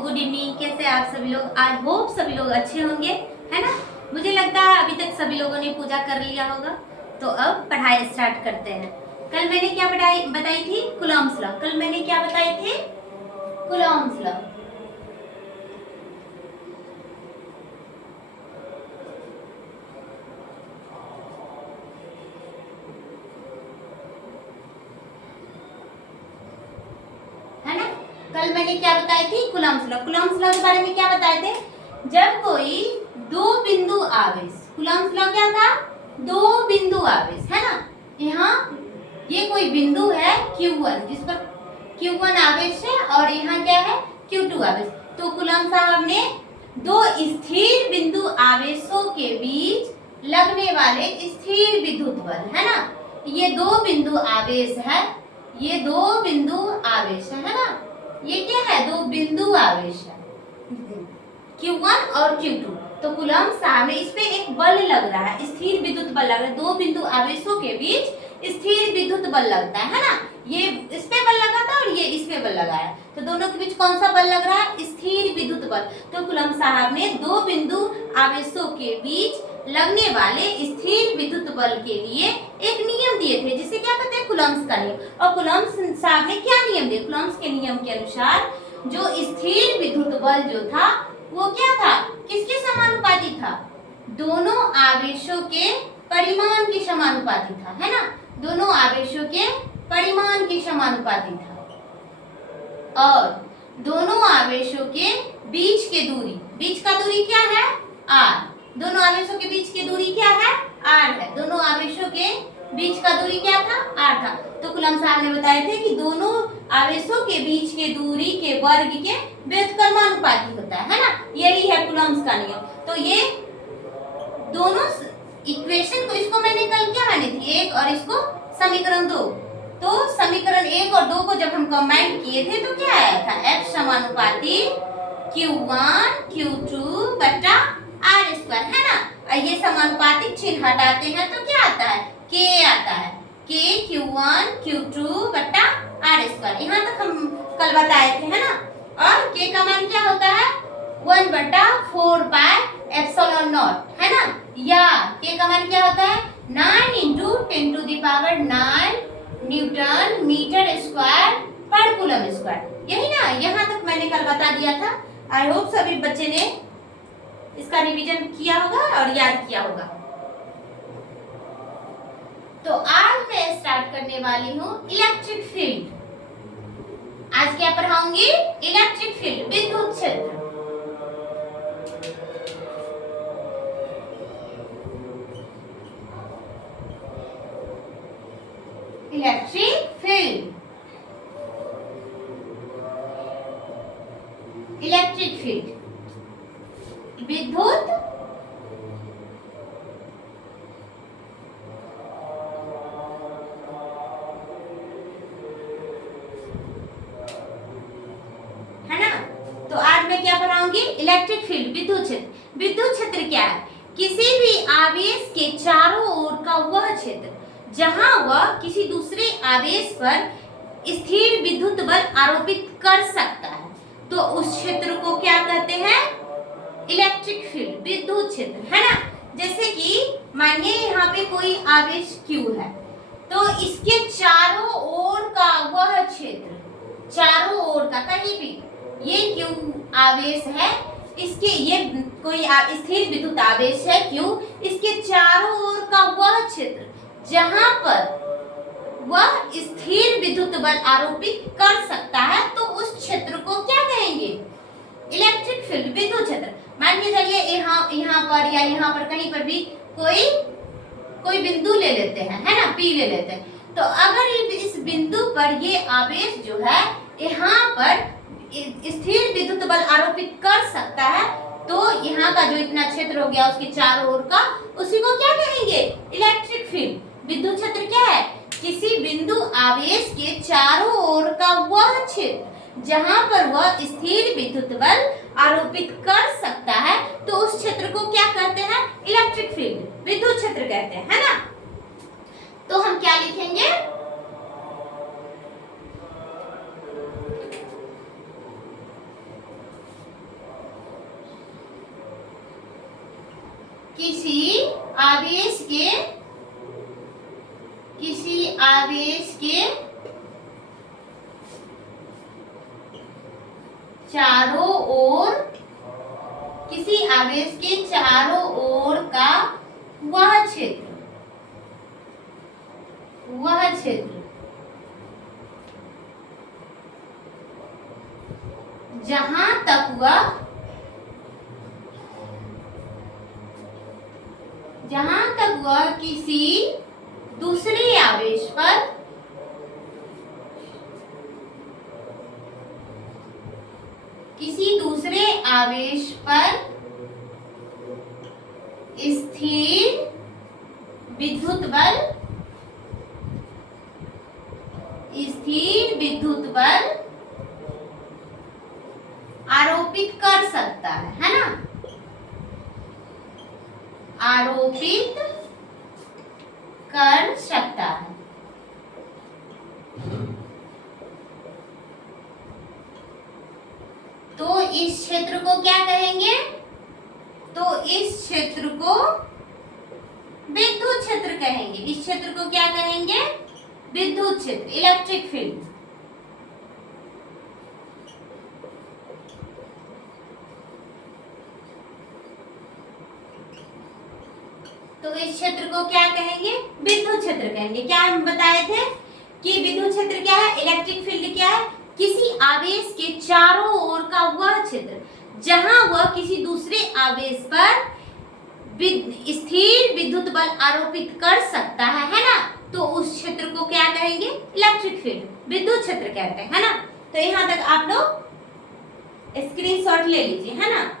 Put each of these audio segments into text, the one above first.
Good evening. कैसे आप सभी लोग? आज होप सभी लोग अच्छे होंगे, है ना। मुझे लगता है अभी तक सभी लोगों ने पूजा कर लिया होगा। तो अब पढ़ाई स्टार्ट करते हैं। कल मैंने क्या बताई थी? Coulomb's law. कल मैंने क्या बताई थी? Coulomb's law. है ना। कल मैंने क्या बताई थी? Coulomb's law. कूलॉम्स लॉ के बारे में क्या बताए थे? जब कोई दो बिंदु आवेश, कूलॉम्स लॉ क्या था? दो बिंदु आवेश, है ना। यहाँ ये कोई बिंदु है Q1 जिस पर Q1 आवेश है और यहाँ क्या है? Q2 आवेश। तो कूलॉम साहब ने दो स्थिर बिंदु आवेशों के बीच लगने वाले स्थिर विद्युत बल, है ना। ये दो बिंदु आवेश है, ये दो बिंदु आवेश है ना। ये क्या है? दो बिंदु आवेश है Q1 और Q2। तो कूलॉम साहब ने इस पे एक बल लग रहा है, स्थिर विद्युत बल लग रहा है। दो बिंदु आवेशों के बीच स्थिर विद्युत बल लगता है ना। ये इस पे बल लगा था और ये इस पे बल लगा है। तो दोनों के बीच कौन सा बल लग रहा है? स्थिर विद्युत बल। तो कूलॉम साहब ने दो बिंदु आवेशों के बीच लगने वाले स्थिर विद्युत बल के लिए एक नियम दिए थे, जिसे क्या कहते हैं? कूलॉम्स का नियम। और कूलॉम साहब ने क्या नियम दिए? कूलॉम्स के नियम के अनुसार जो स्थिर विद्युत बल जो था वो क्या था? किसके समानुपाती था? दोनों आवेशों के परिमाण के समानुपाती था, है ना। दोनों आवेशों के परिमाण के समानुपाती था। और दोनों आवेशों के बीच के दूरी, बीच का दूरी क्या है? r। दोनों आवेशों के बीच की दूरी क्या है? r है। दोनों आवेशों के बीच का दूरी क्या था? r था। तो कूलॉम साहब ने बताए थे कि दोनों आवेशों के बीच के दूरी के वर्ग के व्युत्क्रमानुपाती होता है ना। यही है कूलॉम्स का नियम। तो ये दोनों इक्वेशन को, इसको मैंने कल क्या मानी थी? एक और इसको समीकरण 2। तो समीकरण 1 और 2 को जब हम कंबाइन किए थे तो क्या आया था? F समानुपाती Q1 Q2 बटा R स्क्वायर, है ना। और ये समानुपातिक चिन्ह हटाते हैं तो क्या आता है? K आता है। K Q1 Q2 बटा R स्क्वायर। यहाँ तक हम कल बताए थे, है ना। और K का मान क्या होता है? 1 बटा 4 पाई एप्सिलॉन नॉट, है ना। या K का मान क्या होता है? 9 into 10 to the power 9 newton metre square पर कूलम स्क्वायर। यही ना। यहाँ तक मैंने कल बता दिया था। आई होप सभी बच्चे ने इसका रिवीजन किया होगा और याद किया होगा। तो आज मैं स्टार्ट करने वाली हूँ इलेक्ट्रिक फील्ड। आज क्या पढ़ाऊंगी? इलेक्ट्रिक फील्ड, विद्युत क्षेत्र। इलेक्ट्रिक फील्ड, इलेक्ट्रिक फील्ड, विद्युत है ना। तो आज मैं क्या पढ़ाऊंगी? इलेक्ट्रिक फील्ड, विद्युत क्षेत्र। विद्युत क्षेत्र क्या है? किसी भी आवेश के चारों ओर का वह क्षेत्र जहां वह किसी दूसरे आवेश पर स्थिर विद्युत बल आरोपित कर सकता है, तो उस क्षेत्र को क्या कहते हैं? इलेक्ट्रिक फील्ड, विद्युत क्षेत्र, है ना। जैसे कि मानिए यहाँ पे कोई आवेश Q है, तो इसके चारों ओर का वह क्षेत्र, चारों ओर का कहीं भी, ये Q आवेश है, इसके ये कोई स्थिर विद्युत आवेश है Q, इसके चारों ओर का वह क्षेत्र जहां पर वह स्थिर विद्युत बल आरोपित कर सकता है, तो उस क्षेत्र को क्या कहेंगे? इलेक्ट्रिक फील्ड, विद्युत क्षेत्र। मान के चलिए यहाँ पर या यहाँ पर कहीं पर भी कोई बिंदु ले लेते हैं, है ना, P ले लेते हैं। तो अगर इस बिंदु पर ये आवेश जो है यहाँ पर स्थिर विद्युत बल आरोपित कर सकता है, तो यहाँ का जो इतना क्षेत्र हो गया उसके चारों ओर का, उसी को क्या कहेंगे? Electric field. विद्युत क्षेत्र क्या है? किसी बिंदु आवेश के चारों ओर का वह क्षेत्र जहां पर वह स्थिर विद्युत बल आरोपित कर सकता है, तो उस क्षेत्र को क्या कहते हैं? इलेक्ट्रिक फील्ड, विद्युत क्षेत्र कहते हैं, है ना। तो हम क्या लिखेंगे? आवेश के चारों ओर, किसी आवेश के चारों ओर का वह क्षेत्र जहां तक वह किसी दूसरे आवेश पर स्थिर विद्युत बल आरोपित कर सकता है ना, आरोपित कर सकता है। तो इस क्षेत्र को क्या कहेंगे? तो इस क्षेत्र को विद्युत क्षेत्र कहेंगे। इस क्षेत्र को क्या कहेंगे? विद्युत क्षेत्र, इलेक्ट्रिक फील्ड। तो इस क्षेत्र को क्या कहेंगे? विद्युत क्षेत्र कहेंगे। क्या हम बताए थे कि विद्युत क्षेत्र क्या है? इलेक्ट्रिक फील्ड क्या है? किसी आवेश के चारों ओर का वह क्षेत्र जहां वह किसी दूसरे आवेश पर स्थिर विद्युत बल आरोपित कर सकता है ना, तो उस क्षेत्र को क्या कहेंगे? इलेक्ट्रिक फील्ड, विद्युत क्षेत्र कहते हैं, है ना। तो यहां तक आप लोग स्क्रीनशॉट ले लीजिए, है ना।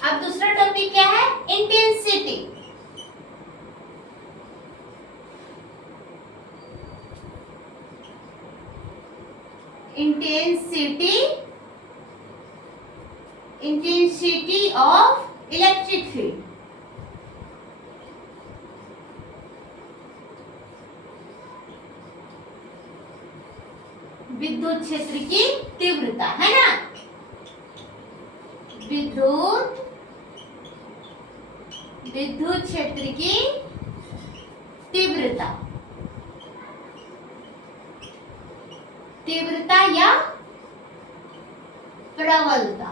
अब दूसरा टॉपिक क्या है? Intensity. Intensity of electric field. विद्युत क्षेत्र की तीव्रता, है ना। विद्युत क्षेत्र की तीव्रता या प्रबलता,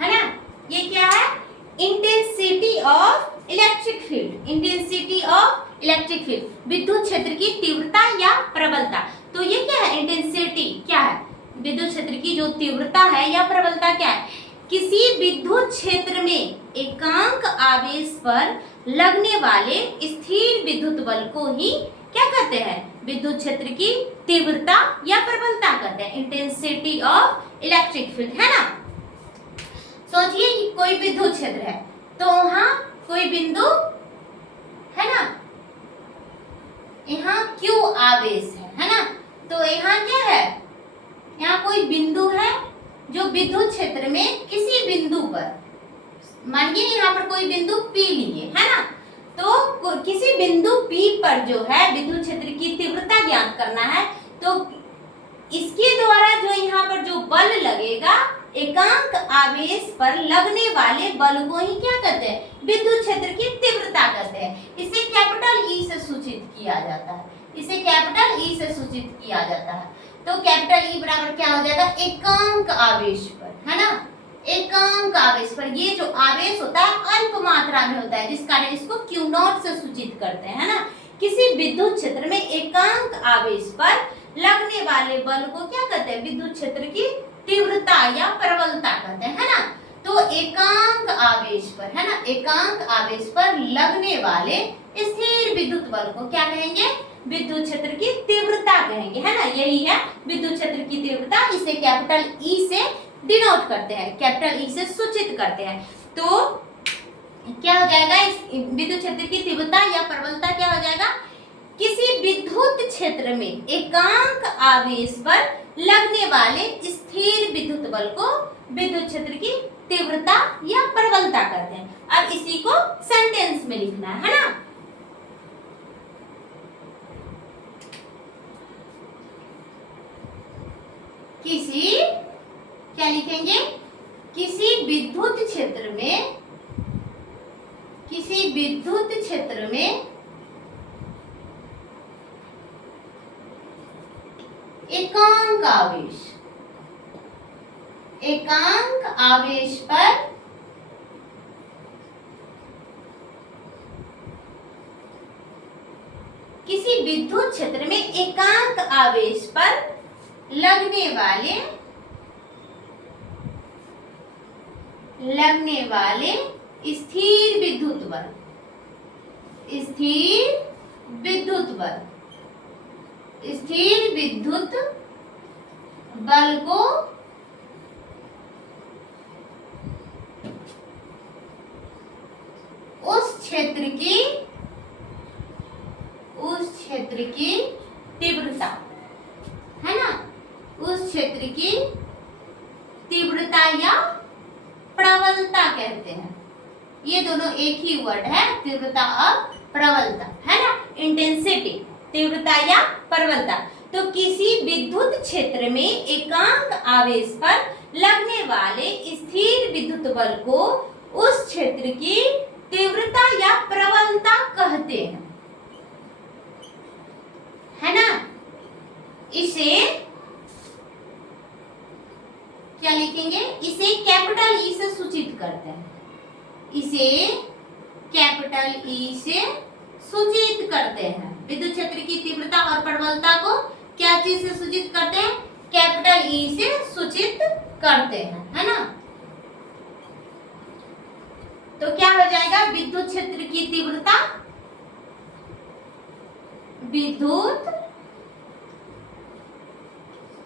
है ना। ये क्या है? Intensity of electric field. Intensity of electric field, विद्युत क्षेत्र की तीव्रता या प्रबलता। तो ये क्या है? इंटेंसिटी क्या है? विद्युत क्षेत्र की जो तीव्रता है या प्रबलता क्या है? किसी विद्युत क्षेत्र में एकांक आवेश पर लगने वाले स्थिर विद्युत बल को ही क्या कहते हैं? विद्युत क्षेत्र की तीव्रता या प्रबलता कहते हैं, इंटेंसिटी ऑफ इलेक्ट्रिक फील्ड, है ना। सोचिए कि कोई विद्युत क्षेत्र है, तो वहां कोई बिंदु है ना, यहाँ Q आवेश है ना। तो यहाँ क्या है? यहाँ कोई बिंदु है जो विद्युत क्षेत्र में किसी बिंदु पर, मानिए यहाँ पर कोई बिंदु P लिए, है ना। तो किसी बिंदु P पर जो है विद्युत क्षेत्र की तीव्रता ज्ञात करना है, तो इसके द्वारा जो यहाँ पर जो बल लगेगा, एकांक आवेश पर लगने वाले बल को ही क्या कहते हैं? विद्युत क्षेत्र की तीव्रता कहते हैं। इसे कैपिटल E से सूचित किया जाता है। इसे कैपिटल E से सूचित किया जाता है। तो कैपिटल E बराबर क्या हो जाएगा? एकांक आवेश पर, है ना। एकांक आवेश पर, ये जो आवेश होता है अल्प मात्रा में होता है, जिस कारण इसको Q नॉट से सूचित करते हैं, है ना। किसी विद्युत क्षेत्र में एकांक आवेश पर लगने वाले बल को क्या कहते हैं? विद्युत क्षेत्र की तीव्रता या प्रबलता कहते हैं, है ना। तो एकांक आवेश पर, है ना, एकांक आवेश पर लगने वाले स्थिर विद्युत बल को क्या कहेंगे? विद्युत क्षेत्र की तीव्रता कहेंगे, है ना। यही है विद्युत क्षेत्र की तीव्रता। इसे कैपिटल E से डिनोट करते हैं, कैपिटल E से सूचित करते हैं। तो क्या हो जाएगा? इस विद्युत क्षेत्र की तीव्रता या प्रबलता क्या हो जाएगा? किसी विद्युत क्षेत्र में एकांक आवेश पर लगने वाले स्थिर विद्युत बल को विद्युत क्षेत्र की तीव्रता या प्रबलता कहते हैं। अब इसी को सेंटेंस में लिखना है ना। किसी, क्या लिखेंगे, किसी विद्युत क्षेत्र में, किसी विद्युत क्षेत्र में एकांक आवेश, एकांक आवेश पर किसी विद्युत क्षेत्र में एकांक आवेश पर लगने वाले स्थिर विद्युत बल, स्थिर विद्युत बल, स्थिर विद्युत बल को उस क्षेत्र की तीव्रता, है ना, उस क्षेत्र की तीव्रता या प्रबलता कहते हैं। ये दोनों एक ही वर्ड है, तीव्रता और प्रबलता, है ना, इंटेंसिटी, तीव्रता या प्रबलता। तो किसी विद्युत क्षेत्र में एकांक आवेश पर लगने वाले स्थिर विद्युत बल को उस क्षेत्र की तीव्रता या प्रबलता कहते हैं, है ना। इसे क्या लिखेंगे, इसे कैपिटल ई से सूचित करते हैं, इसे कैपिटल ई से सूचित करते हैं। विद्युत क्षेत्र की तीव्रता और प्रबलता को क्या चीज से सूचित करते हैं, कैपिटल ई से सूचित करते हैं, है ना। तो क्या हो जाएगा, विद्युत क्षेत्र की तीव्रता, विद्युत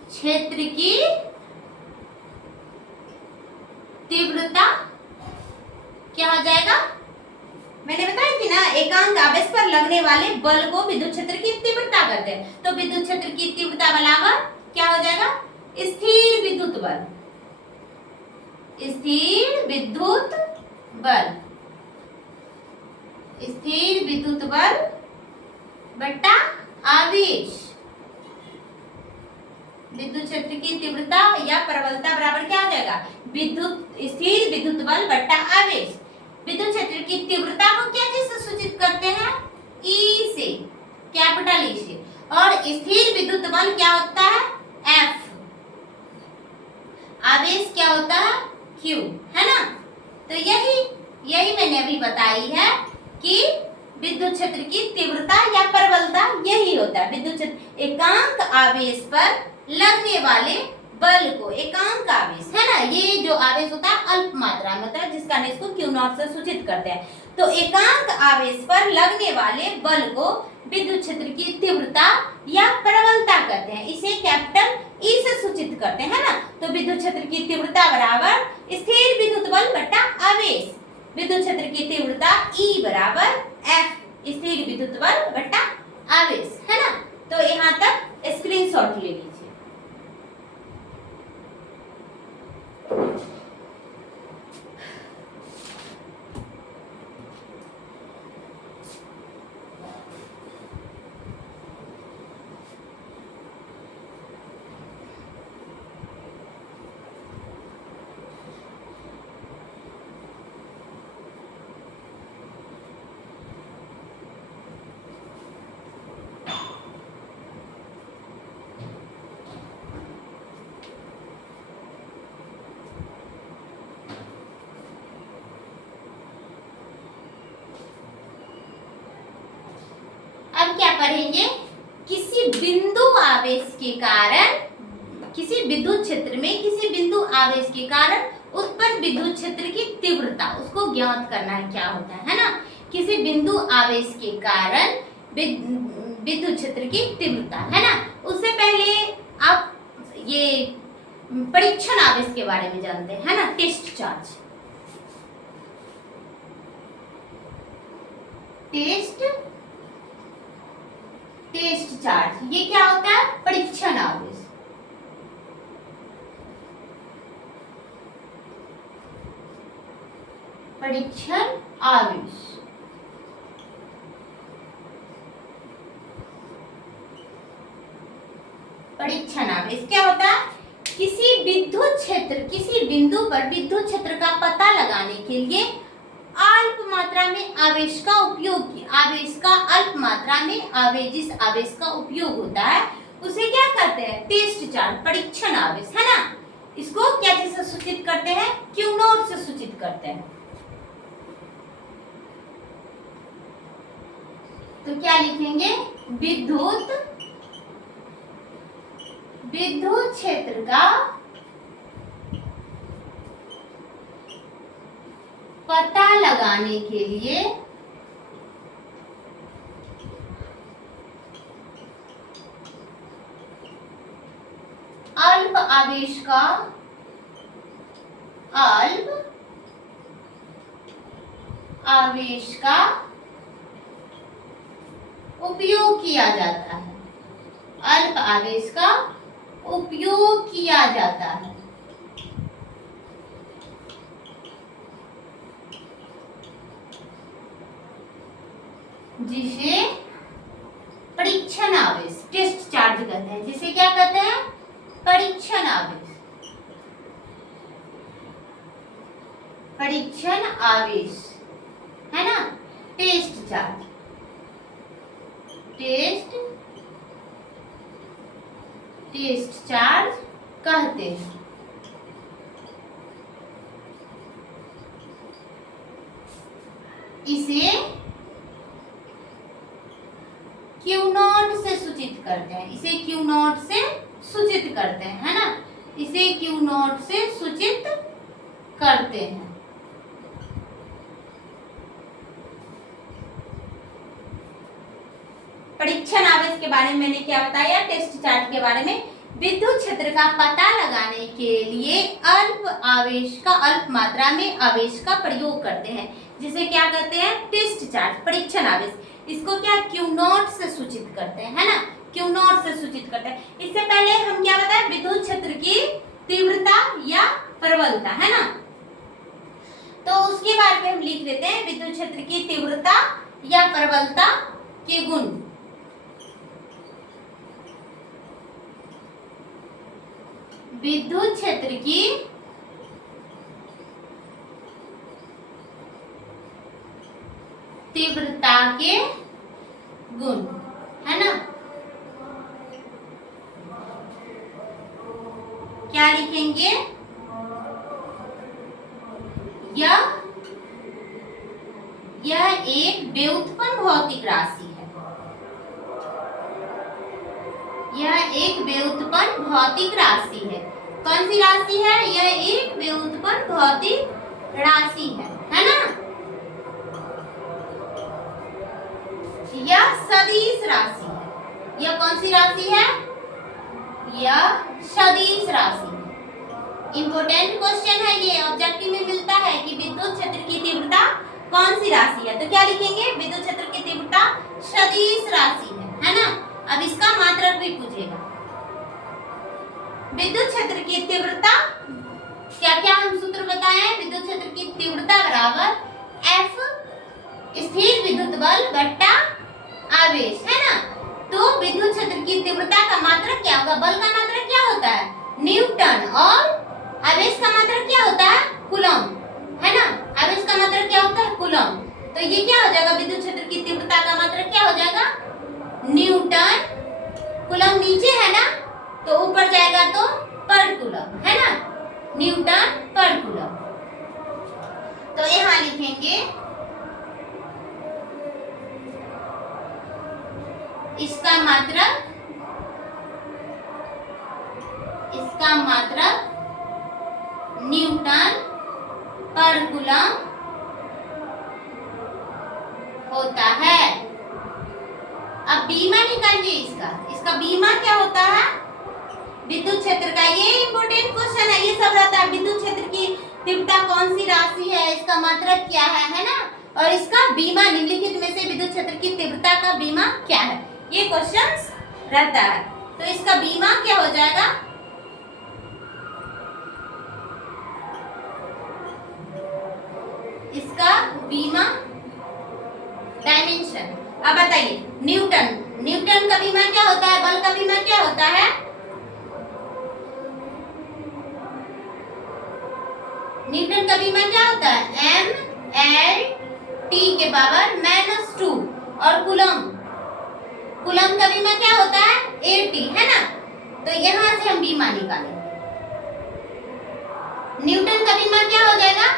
क्षेत्र की तीव्रता क्या हो जाएगा, मैंने बताया थी ना, एकांक आवेश पर लगने वाले बल को विद्युत क्षेत्र की तीव्रता कहते हैं। तो विद्युत क्षेत्र की तीव्रता बराबर क्या हो जाएगा, स्थिर विद्युत बल, स्थिर विद्युत बल, स्थिर विद्युत बल बटा आवेश। विद्युत क्षेत्र की तीव्रता या प्रबलता बराबर क्या हो जाएगा, स्थिर विद्युत बल बटा आवेश। विद्युत क्षेत्र की तीव्रता को क्या चीज से सूचित करते हैं, ई से, कैपिटल ई से। और स्थिर विद्युत बल क्या होता है, एफ। आवेश क्या होता है, क्यू, है ना। तो यही मैंने अभी बताई है कि विद्युत क्षेत्र की तीव्रता या प्रबलता यही होता है। विद्युत क्षेत्र एकांक आवेश पर लगने वाले बल को, एकांक आवेश, है ना, ये जो आवेश होता है अल्प मात्रा में होता है, जिसका कारण इसको क्यू नॉट से सूचित करते हैं। तो एकांक आवेश पर लगने वाले बल को विद्युत क्षेत्र की तीव्रता या प्रबलता कहते हैं, इसे कैपिटल ई से सूचित करते हैं, है ना। तो विद्युत क्षेत्र की तीव्रता बराबर स्थिर विद्युत बल बटा आवेश। विद्युत क्षेत्र की तीव्रता ई बराबर एफ, स्थिर विद्युत बल बटा आवेश, है ना। तो यहाँ तक स्क्रीनशॉट ले लीजिए। अब क्या पढ़ेंगे, किसी बिंदु आवेश के कारण, किसी विद्युत क्षेत्र में किसी बिंदु आवेश के कारण उत्पन्न विद्युत क्षेत्र की तीव्रता, उसको ज्ञात करना है क्या होता है ना। किसी बिंदु आवेश के कारण विद्युत क्षेत्र की तीव्रता, है ना। उससे पहले आप ये परीक्षण आवेश के बारे में जानते हैं, है ना, टेस्ट चार्ज। टेस्ट चार्ज ये क्या होता है, परीक्षण आवेश। परीक्षण आवेश। परीक्षण आवेश क्या होता है? किसी विद्युत क्षेत्र, किसी बिंदु पर विद्युत क्षेत्र का पता लगाने के लिए अल्प मात्रा में आवेश का उपयोग किया। आवेश का अल्प मात्रा में आवेश, जिस आवेश का उपयोग होता है उसे क्या कहते हैं? टेस्ट चार्ज, परीक्षण आवेश, है ना। इसको क्या चीज से सूचित करते हैं? क्यू नॉट से सूचित करते हैं। तो क्या लिखेंगे? विद्युत क्षेत्र का पता लगाने के लिए अल्प आवेश का उपयोग किया जाता है। अल्प आवेश का उपयोग किया जाता है, जिसे परीक्षण आवेश, टेस्ट चार्ज कहते हैं। जिसे क्या कहते हैं? परीक्षण आवेश। परीक्षण आवेश, है ना। टेस्ट चार्ज, टेस्ट चार्ज कहते हैं। इसे क्यू नॉट से सूचित करते हैं। इसे क्यू नॉट से सूचित करते हैं, है ना। इसे क्यू नॉट से सूचित करते हैं। परीक्षण आवेश के बारे में मैंने क्या बताया? टेस्ट चार्ज के बारे में। विद्युत क्षेत्र का पता लगाने के लिए अल्प मात्रा में आवेश का प्रयोग करते हैं, जिसे क्या कहते हैं? टेस्ट चार्ज, परीक्षण आवेश। इसको क्या क्यू नॉट से सूचित करते हैं, है ना। क्यू नॉट से सूचित करते हैं। इससे पहले हम क्या बताए? विद्युत क्षेत्र की तीव्रता या प्रबलता, है ना। तो उसके बारे में हम लिख लेते हैं, विद्युत क्षेत्र की तीव्रता या प्रबलता के गुण। विद्युत क्षेत्र की तीव्रता के गुण, है ना। क्या लिखेंगे? यह एक व्युत्पन्न भौतिक राशि है। यह एक व्युत्पन्न भौतिक राशि है। कौन सी राशि है? यह एक व्युत्पन्न भौतिक राशि है ना। यह सदिश राशि है। यह कौन सी राशि है? यह सदिश राशि है। इंपॉर्टेंट क्वेश्चन है ये, ऑब्जेक्टिव में मिलता है कि विद्युत क्षेत्र की तीव्रता कौन सी राशि है। तो क्या लिखेंगे? विद्युत क्षेत्र की तीव्रता सदिश राशि है ना। अब इसका मात्रक भी पूछेगा। विद्युत क्षेत्र की तीव्रता, क्या क्या हम सूत्र बताए हैं? विद्युत क्षेत्र की तीव्रता बराबर F स्थिर विद्युत बल बट्टा आवेश, है ना। तो विद्युत क्षेत्र की तीव्रता का मात्रक क्या होगा? बल का मात्रक क्या होता है? न्यूटन, और आवेश का मात्रक क्या होता है? कूलम, है ना। आवेश का मात्रक क्या होता है? कूलम। तो ये क्या हो जाएगा? विद्युत क्षेत्र की तीव्रता का मात्रक क्या हो जाएगा? न्यूटन। कूलम नीचे है ना, तो ऊपर जाएगा तो पर कूलम, है ना। न्यूटन पर कूलम। तो यहाँ लिखेंगे इसका मात्रक न्यूटन पर कूलम होता है। अब बीमा निकालिए इसका बीमा क्या होता है? विद्युत क्षेत्र का, ये इंपॉर्टेंट क्वेश्चन है। ये सब रहता है, विद्युत क्षेत्र की तीव्रता कौन सी राशि है, इसका मात्रक क्या है ना। और इसका बीमा, निम्नलिखित में से विद्युत क्षेत्र की तीव्रता का बीमा क्या है, ये क्वेश्चंस रहता है। तो इसका बीमा क्या हो जाएगा? इसका बीमा डायमेंशन। अब बताइए न्यूटन का बीमा क्या होता है, बल का बीमा क्या होता है? न्यूटन का बीमा क्या होता है? mL/t के पावर -2। और कूलम का बीमा क्या होता है? AT, है ना। तो यहां से हम बीमा निकालेंगे। न्यूटन का बीमा क्या हो जाएगा?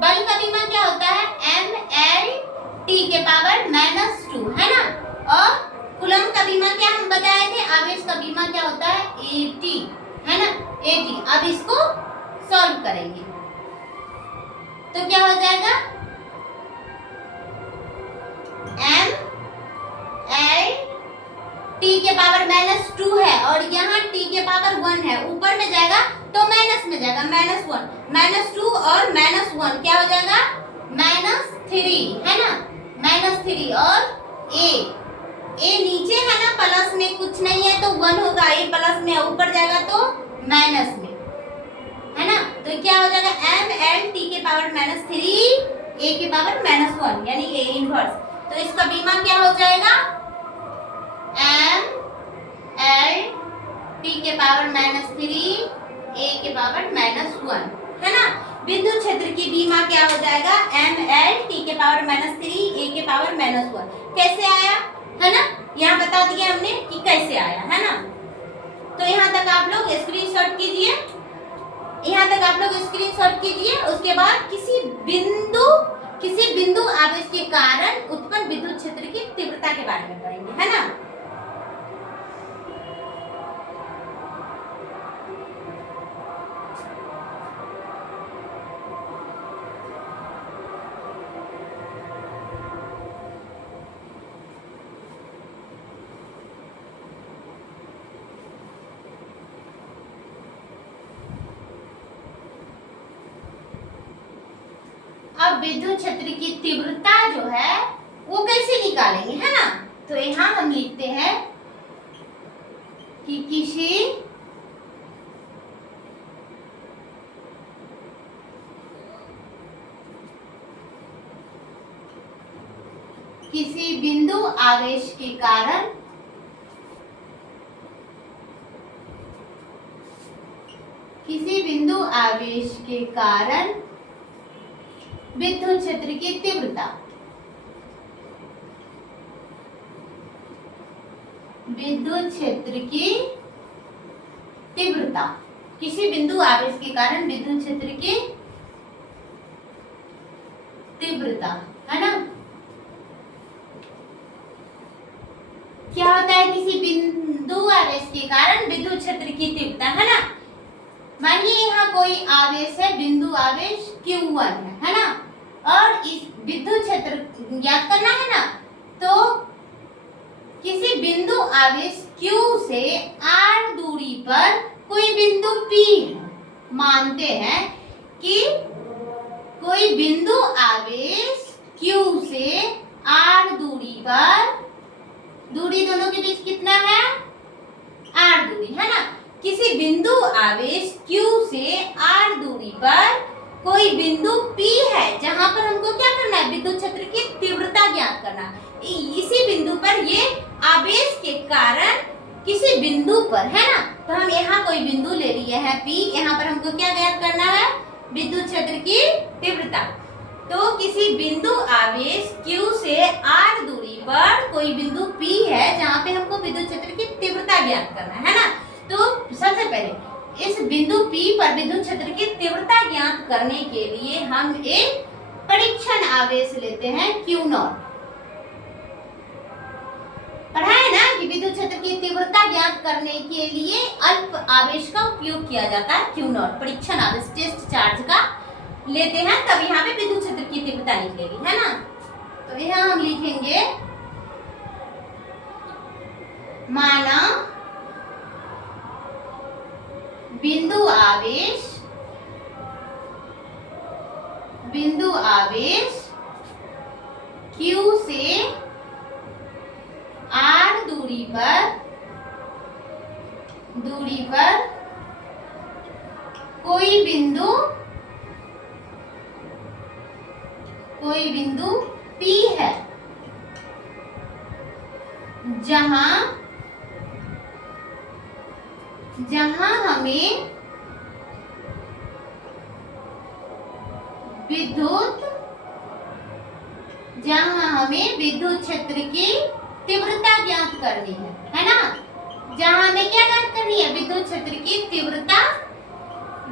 बल का बीमा क्या होता है? mL/t के पावर -2, है ना। और कूलम का बीमा क्या हम बताए थे? आवेश का बीमा क्या होता है? AT, है ना, AT। अब इसको सॉल्व करेंगे तो क्या हो जाएगा? mL/t के पावर -2 है और यहाँ t के पावर 1 है, ऊपर में जाएगा तो माइनस में जाएगा, -1 -2 और -1 क्या हो जाएगा? -3, है ना, -3। और a नीचे है ना, प्लस में कुछ नहीं है तो 1 होगा, a प्लस में ऊपर जाएगा तो माइनस में, है ना। तो क्या हो जाएगा? mL/t के पावर -3 a के पावर -1 यानी a इनवर्स। तो इसका बीमा क्या हो जाएगा? mL/t के पावर -3 a के पावर -1, है ना। विद्युत क्षेत्र की बीमा क्या हो जाएगा? mL/t के पावर -3 a के पावर -1। कैसे आया, है ना, यहाँ बता दिया हमने कि कैसे आया, है ना। तो यहाँ तक आप लोग स्क्रीनशॉट कीजिए, यहाँ तक आप लोग स्क्रीनशॉट कीजिए। उसके बाद किसी बिंदु आवेश के कारण उत्पन्न विद्युत क्षेत्र की तीव्रता के बारे में पढ़ेंगे, है ना। अब विद्युत क्षेत्र की तीव्रता जो है वो कैसे निकालेंगे, है ना। तो यहाँ हम लिखते हैं कि किसी बिंदु आवेश के कारण विद्युत क्षेत्र की तीव्रता, किसी बिंदु आवेश के कारण विद्युत क्षेत्र की तीव्रता, है ना। क्या होता है? किसी बिंदु आवेश के कारण विद्युत क्षेत्र की तीव्रता, है ना। मानिए यहाँ कोई आवेश है, बिंदु आवेश Q1 है ना, और इस विद्युत क्षेत्र ज्ञात करना है ना। तो किसी बिंदु आवेश Q से r दूरी पर कोई बिंदु P है। मानते हैं कि कोई बिंदु आवेश Q से r दूरी पर, दूरी दोनों के बीच कितना है? r दूरी, है ना। किसी बिंदु आवेश Q से r दूरी पर कोई बिंदु P है जहां पर हमको क्या करना है? विद्युत क्षेत्र की तीव्रता ज्ञात करना। इसी बिंदु पर ये आवेश के कारण किसी बिंदु पर, है ना। तो हम यहाँ कोई बिंदु ले लिए हैं P, यहाँ पर हमको क्या ज्ञात करना है? विद्युत क्षेत्र की तीव्रता। तो किसी बिंदु आवेश Q से r दूरी पर कोई बिंदु P है जहां पे हमको विद्युत क्षेत्र की तीव्रता ज्ञात करना है ना। तो सबसे पहले इस बिंदु P पर विद्युत क्षेत्र की तीव्रता ज्ञात करने के लिए हम एक परीक्षण आवेश लेते हैं Q0। पढ़ा है ना कि विद्युत क्षेत्र की तीव्रता ज्ञात करने के लिए अल्प आवेश का उपयोग किया जाता है Q0, परीक्षण आवेश, टेस्ट चार्ज का लेते हैं, तब यहाँ पे विद्युत क्षेत्र की तीव्रता निकलेगी, है ना। तो यहाँ हम लिखेंगे माना बिंदु आवेश Q से r दूरी पर कोई बिंदु कोई बिंदु P है जहां हमें विद्युत क्षेत्र की तीव्रता ज्ञात करनी है ना। जहां हमें क्या ज्ञात करनी है, विद्युत क्षेत्र की तीव्रता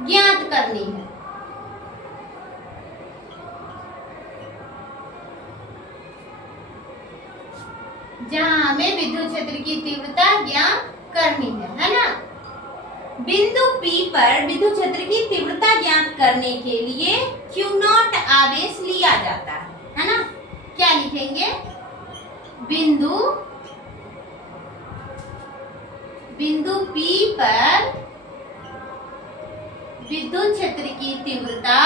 ज्ञात करनी है। जहां हमें विद्युत क्षेत्र की तीव्रता ज्ञात करनी है ना। बिंदु P पर विद्युत क्षेत्र की तीव्रता ज्ञात करने के लिए Q0 आवेश लिया जाता है ना। क्या लिखेंगे, बिंदु P पर विद्युत क्षेत्र की तीव्रता,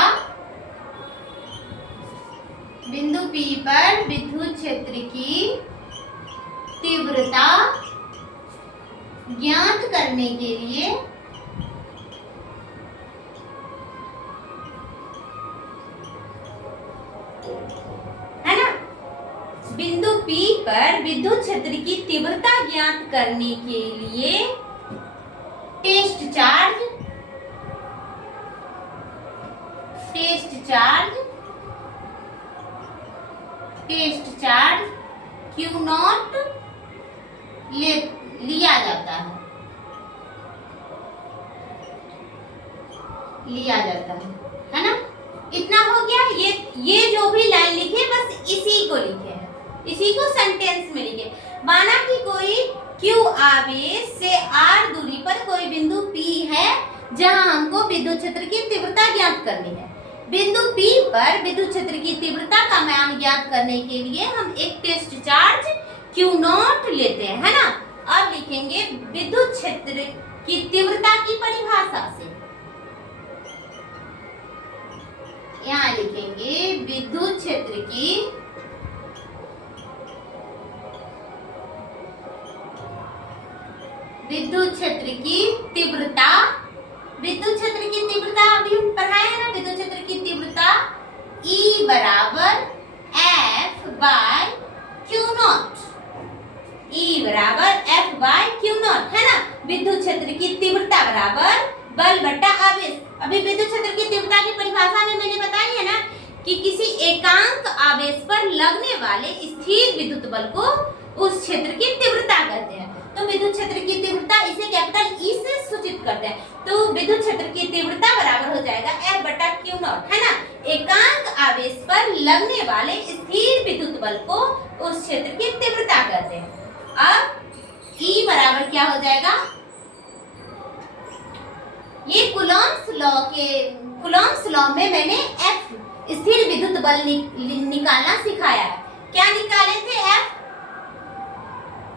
बिंदु P पर विद्युत क्षेत्र की तीव्रता ज्ञात करने के लिए है ना, बिंदु P पर विद्युत क्षेत्र की तीव्रता ज्ञात करने के लिए टेस्ट चार्ज Q0 लिया जाता है ना। इतना हो गया। ये जो भी लाइन लिखे बस इसी को लिखे हैं, इसी को सेंटेंस में लिखे। माना कि कोई Q आवेश से R दूरी पर कोई बिंदु P है जहां हमको विद्युत क्षेत्र की तीव्रता ज्ञात करनी है। बिंदु P पर विद्युत क्षेत्र की तीव्रता का मान ज्ञात करने के लिए हम एक टेस्ट चार्ज Q0 लेते हैं, है ना। अब लिखेंगे विद्युत क्षेत्र की तीव्रता की परिभाषा से, यहाँ लिखेंगे विद्युत क्षेत्र की तीव्रता, विद्युत क्षेत्र की तीव्रता अभी हम पढ़ाए हैं ना। विद्युत क्षेत्र की तीव्रता E बराबर F बाय Q0, E बराबर F बाय Q0 है ना। विद्युत क्षेत्र की तीव्रता बराबर बल बटा आवेश। अभी विद्युत क्षेत्र की तीव्रता की परिभाषा में मैंने बताई है ना कि किसी एकांक आवेश पर लगने वाले स्थिर विद्युत बल को उस क्षेत्र की तीव्रता कहते हैं। तो विद्युत क्षेत्र की तीव्रता इसे कैपिटल E से सूचित करते हैं। तो विद्युत क्षेत्र की तीव्रता बराबर हो जाएगा F बटा Q0, है ना। एकांक आवेश पर लगने वाले स्थिर विद्युत बल को उस क्षेत्र की तीव्रता कहते हैं। अब E बराबर क्या हो जाएगा, ये कूलॉम्स लॉ में मैंने F स्थिर विद्युत बल निकालना सिखाया है। क्या निकाले थे, F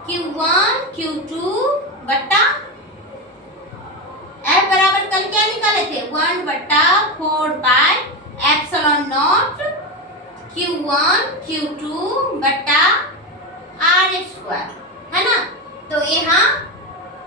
Q1 Q2 बटा F बराबर कल क्या निकाले थे, 1 बटा 4 pi epsilon not Q1 Q2 बटा R स्क्वायर, है ना। तो यहाँ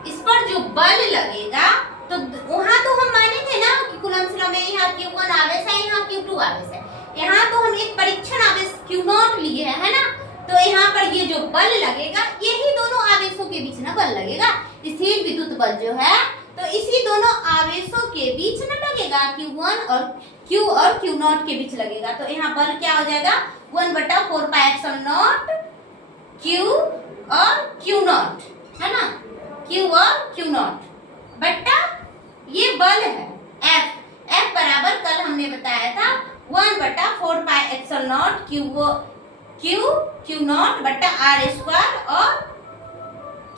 इस पर जो बल लगेगा, तो वहां तो हम माने थे ना कि कूलॉम्स लॉ में यहाँ Q1 आवेश है, यहाँ Q2 आवेश है। यहाँ तो हम एक परीक्षण आवेश Q0 लिए है ना। तो यहाँ पर ये जो बल लगेगा, यही दोनों आवेशों के बीच ना बल लगेगा। स्थिर विद्युत बल जो है, तो इसी दोनों आवेशों के बीच ना लगेगा, Q1 और Q0 के बीच लगेगा। तो यहाँ बल क्या हो जाएगा, 1 बटा 4 पाई एप्सिलॉन नॉट Q और Q0, है ना। Q और Q0 बटा ये बल है F बराबर कल हमने बताया था 1 बटा 4 पाई एप्सिलॉन नॉट Q0 बटा R स्क्वायर और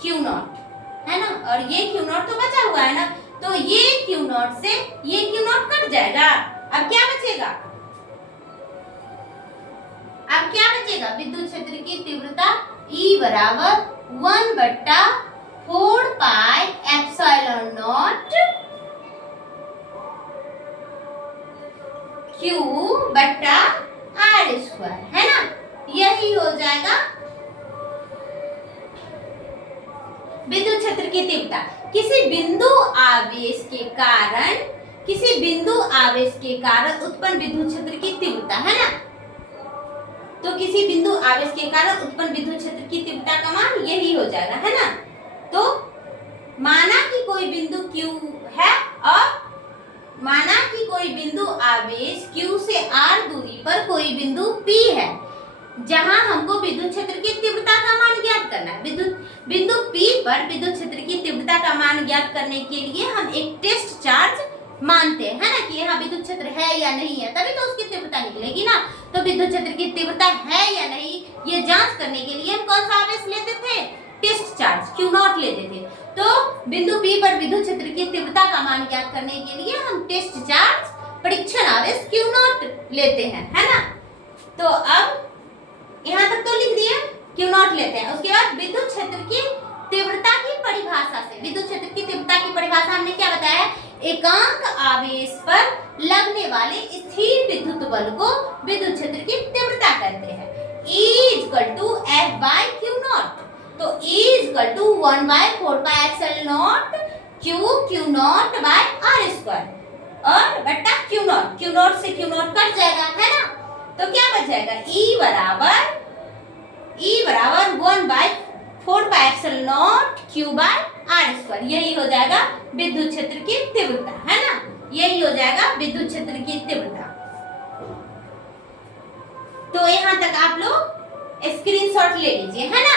Q0, है ना। और ये Q0 तो बचा हुआ है ना, तो ये Q0 से ये Q0 कट जाएगा। अब क्या बचेगा, विद्युत क्षेत्र की तीव्रता E बराबर 1 बटा 4 पाई एप्सिलॉन नॉट Q बटा R स्क्वायर, है ना। यही हो जाएगा विद्युत क्षेत्र की तीव्रता। किसी बिंदु आवेश के कारण उत्पन्न विद्युत क्षेत्र की तीव्रता, है ना। तो किसी बिंदु आवेश के कारण उत्पन्न विद्युत क्षेत्र की तीव्रता का मान यही हो जाएगा, है ना। तो माना कि कोई बिंदु Q है और माना कि कोई बिंदु आवेश Q से r दूरी पर कोई बिंदु P है जहां हमको विद्युत क्षेत्र की तीव्रता का मान ज्ञात करना है। बिंदु P पर विद्युत क्षेत्र की तीव्रता का मान ज्ञात करने के लिए हम एक टेस्ट चार्ज मानते हैं, है ना, कि यहाँ विद्युत क्षेत्र है या नहीं है, तभी तो उसकी तीव्रता निकलेगी ना। तो विद्युत क्षेत्र की तीव्रता है या नहीं ये जांच करने के लिए हम कौन सा आवेश लेते थे, टेस्ट चार्ज Q0 लेते थे। तो बिंदु P पर विद्युत क्षेत्र की तीव्रता का मान ज्ञात करने के लिए हम टेस्ट चार्ज परीक्षण आवेश Q0 लेते हैं, है ना। तो अब यहाँ तक तो लिख दिए, Q0 लेते हैं। उसके बाद विद्युत क्षेत्र की तीव्रता की परिभाषा से, विद्युत क्षेत्र की तीव्रता की परिभाषा हमने क्या बताया है, एकांक आवेश पर लगने वाले स्थिर विद्युत बल को विद्युत क्षेत्र की तीव्रता कहते हैं। E = F/Q0। तो E = 1/4πε0 Q0/r² और बट्टा Q0 से Q0 कट जाएगा, है ना। तो क्या बच जाएगा, E बराबर 1/4πε0 Q/r²। यही हो जाएगा विद्युत क्षेत्र की तीव्रता, है ना। यही हो जाएगा विद्युत क्षेत्र की तीव्रता। तो यहाँ तक आप लोग स्क्रीनशॉट ले लीजिए, है ना।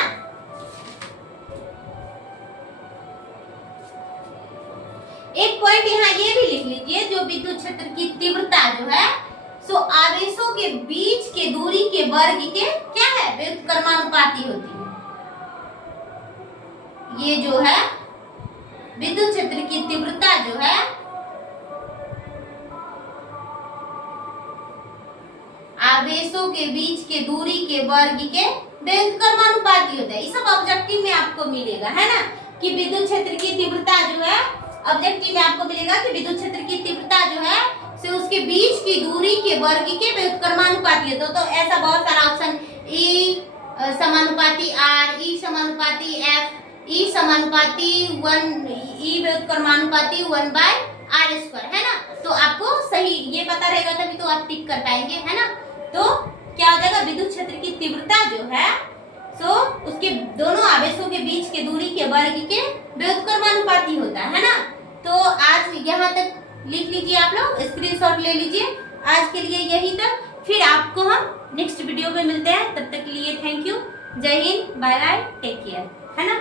एक पॉइंट यहाँ ये भी लिख लीजिए, जो विद्युत क्षेत्र की तीव्रता जो है सो आवेशों के बीच के दूरी के वर्ग के क्या है, व्युत्क्रमानुपाती होती है। ये जो है विद्युत क्षेत्र की तीव्रता जो है आवेशों के बीच के दूरी के वर्ग के व्युत्क्रमानुपाती होता है। ये सब ऑब्जेक्टिव में आपको मिलेगा, है ना, कि विद्युत क्षेत्र की तीव्रता जो है ऑब्जेक्टिव में आपको मिलेगा कि विद्युत क्षेत्र की तीव्रता जो है से उसके बीच की दूरी के वर्ग के व्युत्क्रमानुपाती है। तो ऐसा बहुत सारा ऑप्शन, E समानुपाती R, E समानुपाती F, E समानुपाती 1, E व्युत्क्रमानुपाती 1/r², है ना। तो आपको सही ये पता रहेगा तभी तो आप टिक कर पाएंगे, है ना। तो क्या हो जाएगा, विद्युत क्षेत्र की तीव्रता जो है सो उसके दोनों आवेशों के बीच के दूरी के वर्ग के व्युत्क्रमानुपाती होता है ना। तो आज यहाँ तक लिख लीजिए, आप लोग स्क्रीनशॉट ले लीजिए। आज के लिए यही तक, फिर आपको हम नेक्स्ट वीडियो में मिलते हैं। तब तक के लिए थैंक यू, जय हिंद, बाय बाय, टेक केयर, है ना।